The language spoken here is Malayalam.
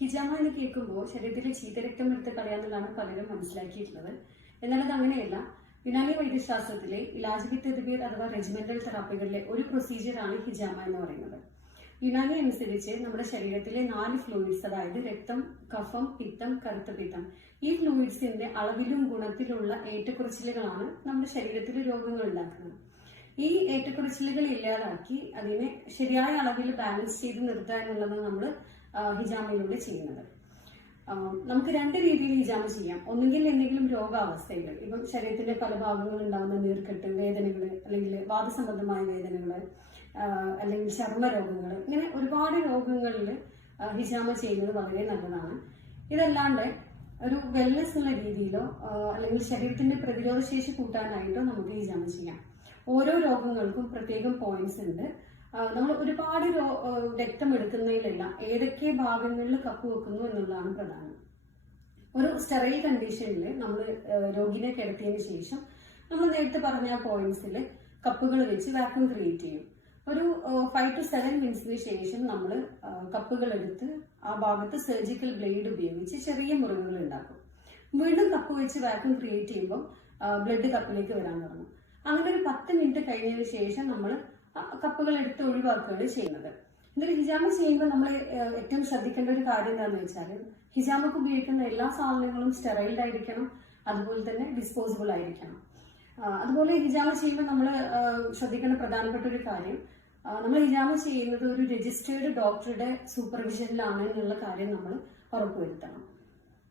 ഹിജാമ എന്ന് കേൾക്കുമ്പോൾ ശരീരത്തിലെ ചീത്തരക്തം എടുത്ത് കളയാന്നുള്ളതാണ് പലരും മനസ്സിലാക്കിയിട്ടുള്ളത്. എന്നാൽ അത് അങ്ങനെയല്ല. യുനാനി വൈദ്യശാസ്ത്രത്തിലെ ഇലാജ് വിത്ത് തദ്ബീർ അഥവാ റെജിമെന്റൽ തെറാപ്പികളിലെ ഒരു പ്രൊസീജിയറാണ് ഹിജാമ എന്ന് പറയുന്നത്. യുനാനി അനുസരിച്ച് നമ്മുടെ ശരീരത്തിലെ 4 ഫ്ലൂയിഡ്സ്, അതായത് രക്തം, കഫം, പിത്തം, കറുത്ത പിത്തം, ഈ ഫ്ലൂയിഡ്സിന്റെ അളവിലും ഗുണത്തിലുള്ള ഏറ്റക്കുറച്ചിലുകളാണ് നമ്മുടെ ശരീരത്തിൽ രോഗങ്ങൾ ഉണ്ടാക്കുന്നത്. ഈ ഏറ്റക്കുറച്ചിലുകൾ ഇല്ലാതാക്കി അതിനെ ശരിയായ അളവിൽ ബാലൻസ് ചെയ്ത് നിർത്തുക എന്നുള്ളതാണ് നമ്മൾ ഹിജാമയിലൂടെ ചെയ്യുന്നത്. നമുക്ക് 2 രീതിയിൽ ഹിജാമ ചെയ്യാം. ഒന്നുകിൽ എന്തെങ്കിലും രോഗാവസ്ഥകൾ, ഇപ്പം ശരീരത്തിന്റെ പല ഭാഗങ്ങളിൽ ഉണ്ടാകുന്ന നീർക്കെട്ട്, വേദനകൾ, അല്ലെങ്കിൽ വാദസംബന്ധമായ വേദനകൾ, അല്ലെങ്കിൽ ചർമ്മരോഗങ്ങൾ, ഇങ്ങനെ ഒരുപാട് രോഗങ്ങളിൽ ഹിജാമ ചെയ്യുന്നത് വളരെ നല്ലതാണ്. ഇതല്ലാണ്ട് ഒരു വെൽനെസ് എന്നുള്ള രീതിയിലോ അല്ലെങ്കിൽ ശരീരത്തിന്റെ പ്രതിരോധ ശേഷി കൂട്ടാനായിട്ടോ നമുക്ക് ഹിജാമ ചെയ്യാം. ഓരോ രോഗങ്ങൾക്കും പ്രത്യേകം പോയിന്റ്സ് ഉണ്ട്. നമ്മൾ ഒരുപാട് രക്തം എടുക്കുന്നതിലല്ല ഏതൊക്കെ ഭാഗങ്ങളിൽ കപ്പ് വെക്കുന്നു എന്നുള്ളതാണ് പ്രധാനം. ഒരു സ്റ്റെറൈൽ കണ്ടീഷനിൽ നമ്മൾ രോഗിനെ കിടത്തിയതിനു ശേഷം നമ്മൾ നേരത്തെ പറഞ്ഞ പോയിന്റ്സിൽ കപ്പുകൾ വെച്ച് വാക്യൂം ക്രിയേറ്റ് ചെയ്യും. ഒരു 5 to 7 മിനിറ്റ്സിന് ശേഷം നമ്മൾ കപ്പുകൾ എടുത്ത് ആ ഭാഗത്ത് സർജിക്കൽ ബ്ലേഡ് ഉപയോഗിച്ച് ചെറിയ മുറിവുകൾ ഉണ്ടാക്കും. വീണ്ടും കപ്പ് വെച്ച് വാക്യൂം ക്രിയേറ്റ് ചെയ്യുമ്പോൾ ബ്ലഡ് കപ്പിലേക്ക് വരാൻ തുടങ്ങും. അങ്ങനെ ഒരു 10 മിനിറ്റ് കഴിഞ്ഞതിന് ശേഷം നമ്മൾ കപ്പുകൾ എടുത്ത് ഒഴിവാക്കുകയാണ് ചെയ്യുന്നത്. ഇതിൽ ഹിജാമ ചെയ്യുമ്പോൾ നമ്മൾ ഏറ്റവും ശ്രദ്ധിക്കേണ്ട ഒരു കാര്യം എന്താണെന്ന് വെച്ചാൽ, ഹിജാമക്ക് ഉപയോഗിക്കുന്ന എല്ലാ സാധനങ്ങളും സ്റ്റെറൈൽഡ് ആയിരിക്കണം, അതുപോലെ തന്നെ ഡിസ്പോസിബിൾ ആയിരിക്കണം. അതുപോലെ ഹിജാമ ചെയ്യുമ്പോൾ നമ്മൾ ശ്രദ്ധിക്കേണ്ട പ്രധാനപ്പെട്ട ഒരു കാര്യം, നമ്മൾ ഹിജാമ ചെയ്യുന്നത് ഒരു രജിസ്റ്റേർഡ് ഡോക്ടറുടെ സൂപ്പർവിഷനിലാണ് എന്നുള്ള കാര്യം നമ്മൾ ഉറപ്പുവരുത്തണം.